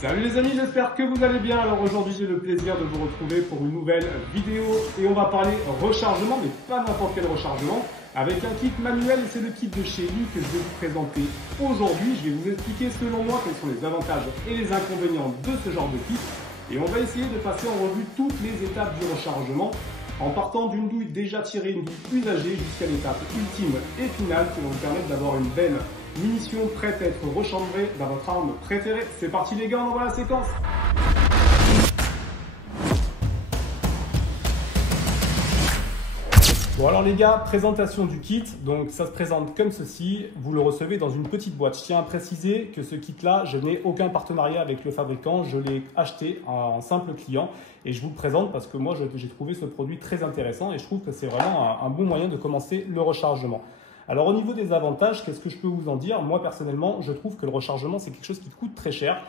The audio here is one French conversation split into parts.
Salut les amis, j'espère que vous allez bien. Alors aujourd'hui j'ai le plaisir de vous retrouver pour une nouvelle vidéo et on va parler rechargement, mais pas n'importe quel rechargement, avec un kit manuel et c'est le kit de chez Lee que je vais vous présenter aujourd'hui. Je vais vous expliquer selon moi quels sont les avantages et les inconvénients de ce genre de kit et on va essayer de passer en revue toutes les étapes du rechargement en partant d'une douille déjà tirée, une douille usagée jusqu'à l'étape ultime et finale qui va vous permettre d'avoir une belle munition prête à être rechambrée dans votre arme préférée. C'est parti les gars, on envoie la séquence. Bon alors les gars, présentation du kit, donc ça se présente comme ceci, vous le recevez dans une petite boîte. Je tiens à préciser que ce kit là, je n'ai aucun partenariat avec le fabricant, je l'ai acheté en simple client et je vous le présente parce que moi j'ai trouvé ce produit très intéressant et je trouve que c'est vraiment un bon moyen de commencer le rechargement. Alors au niveau des avantages, qu'est-ce que je peux vous en dire? Moi personnellement, je trouve que le rechargement c'est quelque chose qui coûte très cher.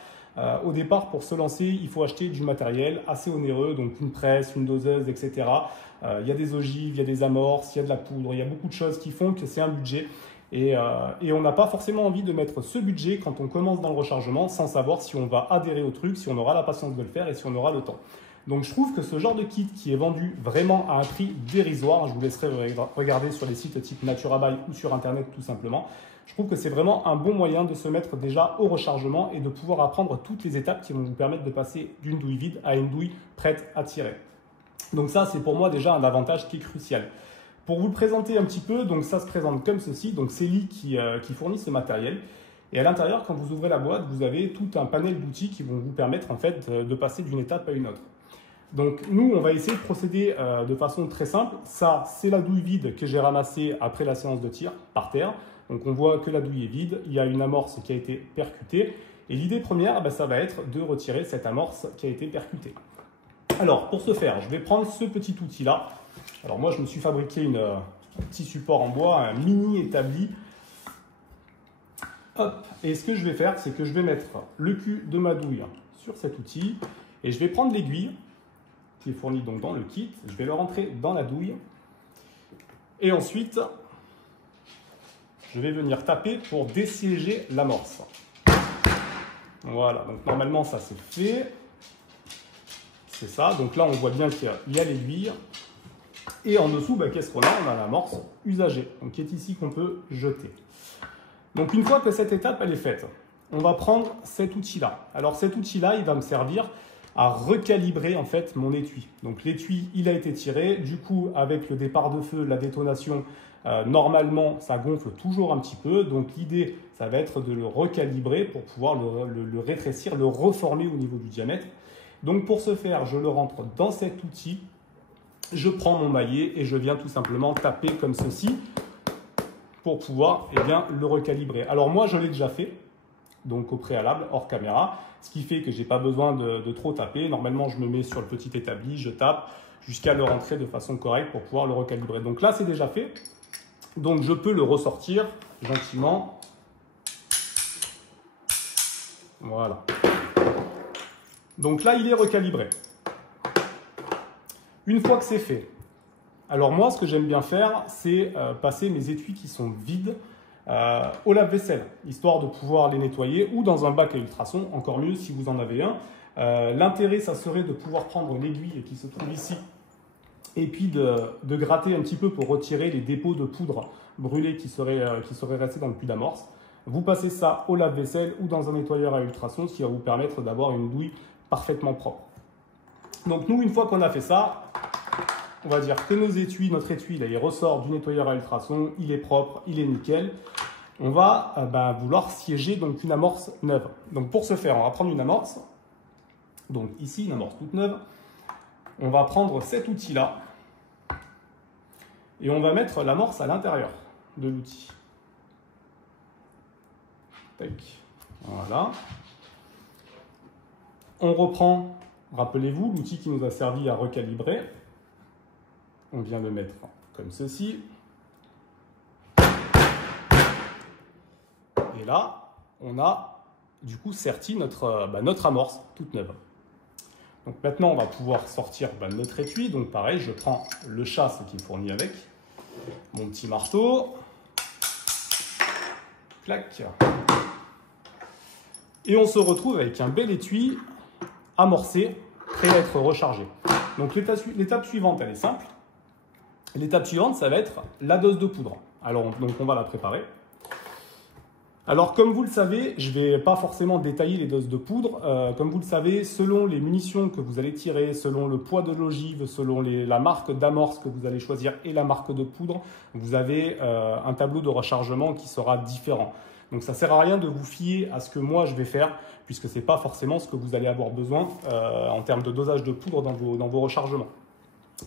Au départ, pour se lancer, il faut acheter du matériel assez onéreux, donc une presse, une doseuse, etc. Il y a des ogives, il y a des amorces, il y a de la poudre, il y a beaucoup de choses qui font que c'est un budget. Et on n'a pas forcément envie de mettre ce budget quand on commence dans le rechargement sans savoir si on va adhérer au truc, si on aura la patience de le faire et si on aura le temps. Donc je trouve que ce genre de kit qui est vendu vraiment à un prix dérisoire, je vous laisserai regarder sur les sites type Naturabuy ou sur internet tout simplement, je trouve que c'est vraiment un bon moyen de se mettre déjà au rechargement et de pouvoir apprendre toutes les étapes qui vont vous permettre de passer d'une douille vide à une douille prête à tirer. Donc ça c'est pour moi déjà un avantage qui est crucial. Pour vous le présenter un petit peu, donc ça se présente comme ceci, donc c'est Lee qui fournit ce matériel. Et à l'intérieur, quand vous ouvrez la boîte, vous avez tout un panel d'outils qui vont vous permettre en fait de passer d'une étape à une autre. Donc nous, on va essayer de procéder de façon très simple. Ça, c'est la douille vide que j'ai ramassée après la séance de tir par terre. Donc on voit que la douille est vide, il y a une amorce qui a été percutée. Et l'idée première, ça va être de retirer cette amorce qui a été percutée. Alors pour ce faire, je vais prendre ce petit outil-là. Alors moi, je me suis fabriqué un petit support en bois, un mini établi. Hop. Et ce que je vais faire, c'est que je vais mettre le cul de ma douille sur cet outil. Et je vais prendre l'aiguille qui est fourni donc dans le kit, je vais le rentrer dans la douille et ensuite je vais venir taper pour dessiéger l'amorce. Voilà, donc normalement ça c'est fait, c'est ça, donc là on voit bien qu'il y a l'aiguille et en dessous qu'est-ce qu'on a? On a l'amorce usagée, donc qui est ici qu'on peut jeter. Donc une fois que cette étape elle est faite, on va prendre cet outil là. Alors cet outil là il va me servir à recalibrer en fait mon étui. Donc l'étui il a été tiré, du coup avec le départ de feu, la détonation, normalement ça gonfle toujours un petit peu, donc l'idée ça va être de le recalibrer pour pouvoir le rétrécir, le reformer au niveau du diamètre. Donc pour ce faire, je le rentre dans cet outil, je prends mon maillet et je viens tout simplement taper comme ceci pour pouvoir le recalibrer. Alors moi je l'ai déjà fait, donc au préalable, hors caméra, ce qui fait que je n'ai pas besoin de trop taper. Normalement, je me mets sur le petit établi, je tape jusqu'à le rentrer de façon correcte pour pouvoir le recalibrer. Donc là, c'est déjà fait. Donc je peux le ressortir gentiment. Voilà. Donc là, il est recalibré. Une fois que c'est fait, alors moi, ce que j'aime bien faire, c'est passer mes étuis qui sont vides au lave-vaisselle, histoire de pouvoir les nettoyer ou dans un bac à ultrasons, encore mieux si vous en avez un. L'intérêt, ça serait de pouvoir prendre l'aiguille qui se trouve ici et puis de gratter un petit peu pour retirer les dépôts de poudre brûlée qui seraient restés dans le puits d'amorce. Vous passez ça au lave-vaisselle ou dans un nettoyeur à ultrasons, ce qui va vous permettre d'avoir une douille parfaitement propre. Donc nous, une fois qu'on a fait ça, on va dire que notre étui, là, il ressort du nettoyeur à ultrasons, il est propre, il est nickel. On va vouloir siéger donc une amorce neuve. Donc pour ce faire, on va prendre une amorce. Donc ici, une amorce toute neuve. On va prendre cet outil-là et on va mettre l'amorce à l'intérieur de l'outil. Voilà. On reprend, rappelez-vous, l'outil qui nous a servi à recalibrer. On vient le mettre comme ceci. Et là, on a du coup serti notre amorce toute neuve. Donc maintenant, on va pouvoir sortir notre étui. Donc pareil, je prends le chasse qui est fourni avec, mon petit marteau. Clac. Et on se retrouve avec un bel étui amorcé, prêt à être rechargé. Donc l'étape suivante, elle est simple. L'étape suivante, ça va être la dose de poudre. Alors, donc on va la préparer. Alors, comme vous le savez, je ne vais pas forcément détailler les doses de poudre. Comme vous le savez, selon les munitions que vous allez tirer, selon le poids de l'ogive, selon la marque d'amorce que vous allez choisir et la marque de poudre, vous avez un tableau de rechargement qui sera différent. Donc, ça ne sert à rien de vous fier à ce que moi je vais faire, puisque ce n'est pas forcément ce que vous allez avoir besoin en termes de dosage de poudre dans vos rechargements.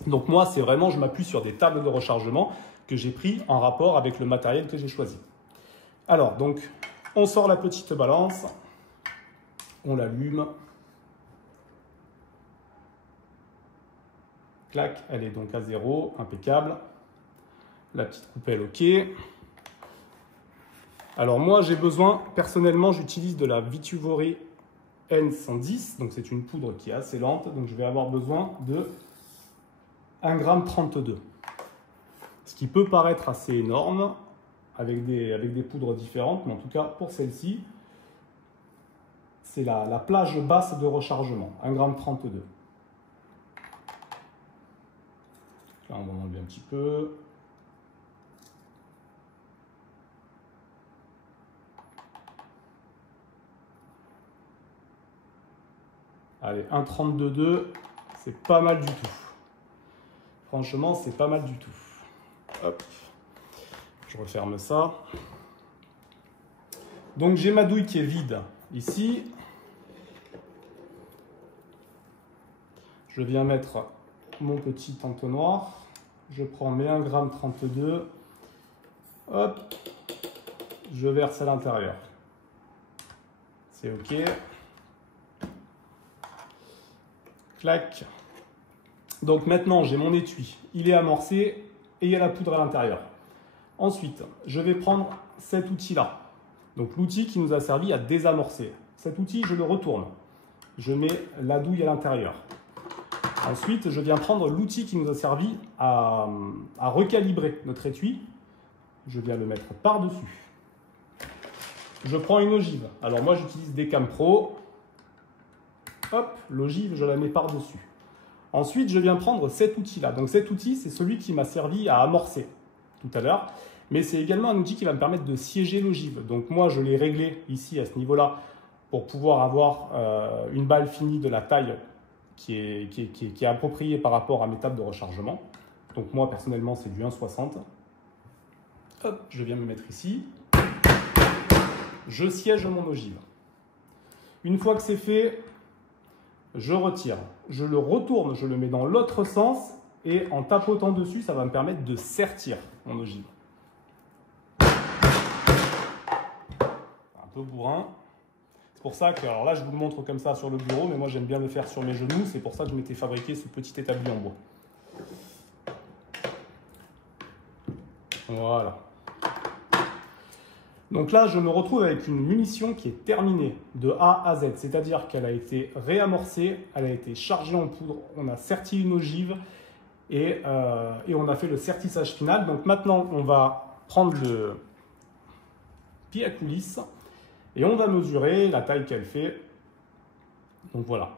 Donc, moi, c'est vraiment, je m'appuie sur des tables de rechargement que j'ai pris en rapport avec le matériel que j'ai choisi. Alors, donc, on sort la petite balance, on l'allume, clac, elle est donc à 0, impeccable, la petite coupelle, ok. Alors moi, j'ai besoin, personnellement, j'utilise de la Vituvori N110, donc c'est une poudre qui est assez lente, donc je vais avoir besoin de 1,32 g. Ce qui peut paraître assez énorme, avec des poudres différentes, mais en tout cas pour celle-ci, c'est la plage basse de rechargement, 1,32 g. Là, on va enlever un petit peu. Allez, 1,32,2, c'est pas mal du tout. Franchement, c'est pas mal du tout. Hop. Je referme ça. Donc j'ai ma douille qui est vide ici. Je viens mettre mon petit entonnoir. Je prends mes 1,32 g. Hop. Je verse à l'intérieur. C'est OK. Clac. Donc maintenant j'ai mon étui. Il est amorcé et il y a la poudre à l'intérieur. Ensuite, je vais prendre cet outil-là. Donc l'outil qui nous a servi à désamorcer. Cet outil, je le retourne. Je mets la douille à l'intérieur. Ensuite, je viens prendre l'outil qui nous a servi à recalibrer notre étui. Je viens le mettre par-dessus. Je prends une ogive. Alors moi, j'utilise des Campro. Hop, l'ogive, je la mets par-dessus. Ensuite, je viens prendre cet outil-là. Donc cet outil, c'est celui qui m'a servi à amorcer tout à l'heure, mais c'est également un outil qui va me permettre de siéger l'ogive. Donc moi, je l'ai réglé ici à ce niveau-là pour pouvoir avoir une balle finie de la taille qui est appropriée par rapport à mes tables de rechargement. Donc moi, personnellement, c'est du 1,60. Hop, je viens me mettre ici. Je siège mon ogive. Une fois que c'est fait, je retire. Je le retourne, je le mets dans l'autre sens et en tapotant dessus, ça va me permettre de sertir mon ogive. Un peu bourrin. C'est pour ça que, alors là, je vous le montre comme ça sur le bureau, mais moi, j'aime bien le faire sur mes genoux. C'est pour ça que je m'étais fabriqué ce petit établi en bois. Voilà. Donc là, je me retrouve avec une munition qui est terminée de A à Z, c'est-à-dire qu'elle a été réamorcée, elle a été chargée en poudre, on a serti une ogive et on a fait le sertissage final. Donc maintenant, on va prendre le pied à coulisse et on va mesurer la taille qu'elle fait. Donc voilà.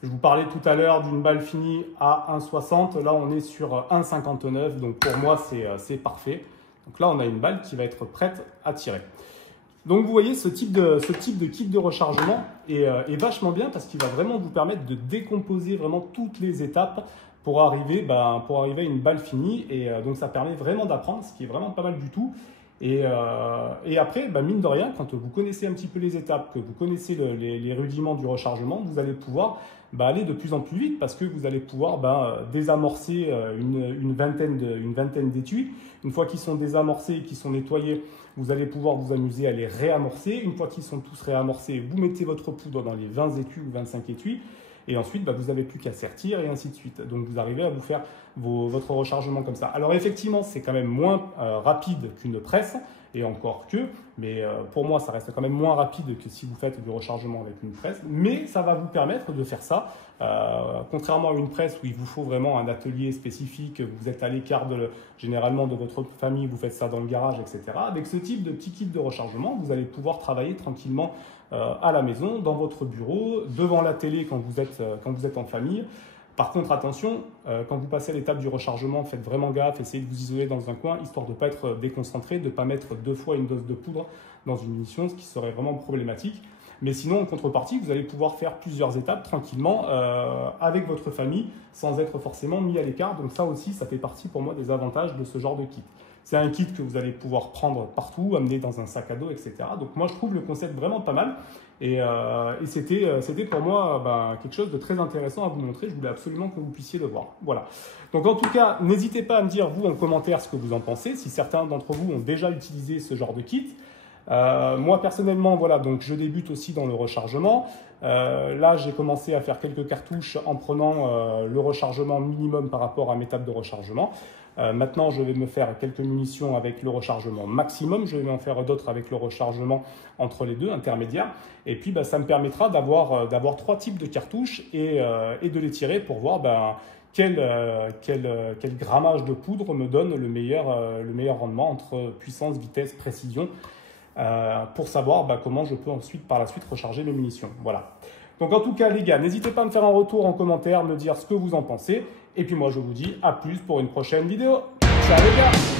Je vous parlais tout à l'heure d'une balle finie à 1,60, là on est sur 1,59, donc pour moi c'est parfait. Donc là, on a une balle qui va être prête à tirer. Donc vous voyez, ce type de kit de rechargement est vachement bien parce qu'il va vraiment vous permettre de décomposer vraiment toutes les étapes pour arriver à une balle finie. Et donc ça permet vraiment d'apprendre, ce qui est vraiment pas mal du tout. Et après, mine de rien, quand vous connaissez un petit peu les étapes, que vous connaissez les rudiments du rechargement, vous allez pouvoir aller de plus en plus vite parce que vous allez pouvoir désamorcer une vingtaine d'étuis. Une fois qu'ils sont désamorcés et qu'ils sont nettoyés, vous allez pouvoir vous amuser à les réamorcer. Une fois qu'ils sont tous réamorcés, vous mettez votre poudre dans les 20 étuis ou 25 étuis. Et ensuite, vous n'avez plus qu'à sertir et ainsi de suite. Donc, vous arrivez à vous faire votre rechargement comme ça. Alors, effectivement, c'est quand même moins rapide qu'une presse, et encore que, mais pour moi, ça reste quand même moins rapide que si vous faites du rechargement avec une presse. Mais ça va vous permettre de faire ça, contrairement à une presse où il vous faut vraiment un atelier spécifique, vous êtes à l'écart généralement de votre famille, vous faites ça dans le garage, etc. Avec ce type de petit kit de rechargement, vous allez pouvoir travailler tranquillement à la maison, dans votre bureau, devant la télé quand vous êtes en famille. Par contre, attention, quand vous passez à l'étape du rechargement, faites vraiment gaffe, essayez de vous isoler dans un coin, histoire de ne pas être déconcentré, de ne pas mettre 2 fois une dose de poudre dans une munition, ce qui serait vraiment problématique. Mais sinon, en contrepartie, vous allez pouvoir faire plusieurs étapes tranquillement avec votre famille, sans être forcément mis à l'écart. Donc ça aussi, ça fait partie pour moi des avantages de ce genre de kit. C'est un kit que vous allez pouvoir prendre partout, amener dans un sac à dos, etc. Donc moi, je trouve le concept vraiment pas mal. Et c'était pour moi quelque chose de très intéressant à vous montrer. Je voulais absolument que vous puissiez le voir. Voilà. Donc en tout cas, n'hésitez pas à me dire, vous, en commentaire, ce que vous en pensez. Si certains d'entre vous ont déjà utilisé ce genre de kit. Moi personnellement, voilà, donc je débute aussi dans le rechargement. Là, j'ai commencé à faire quelques cartouches en prenant le rechargement minimum par rapport à mes tables de rechargement. Maintenant, je vais me faire quelques munitions avec le rechargement maximum. Je vais en faire d'autres avec le rechargement entre les deux, intermédiaire. Et puis, ça me permettra d'avoir 3 types de cartouches et de les tirer pour voir quel grammage de poudre me donne le meilleur rendement entre puissance, vitesse, précision. Pour savoir comment je peux ensuite, par la suite, recharger mes munitions. Voilà. Donc en tout cas, les gars, n'hésitez pas à me faire un retour en commentaire, me dire ce que vous en pensez. Et puis moi, je vous dis à plus pour une prochaine vidéo. Ciao les gars!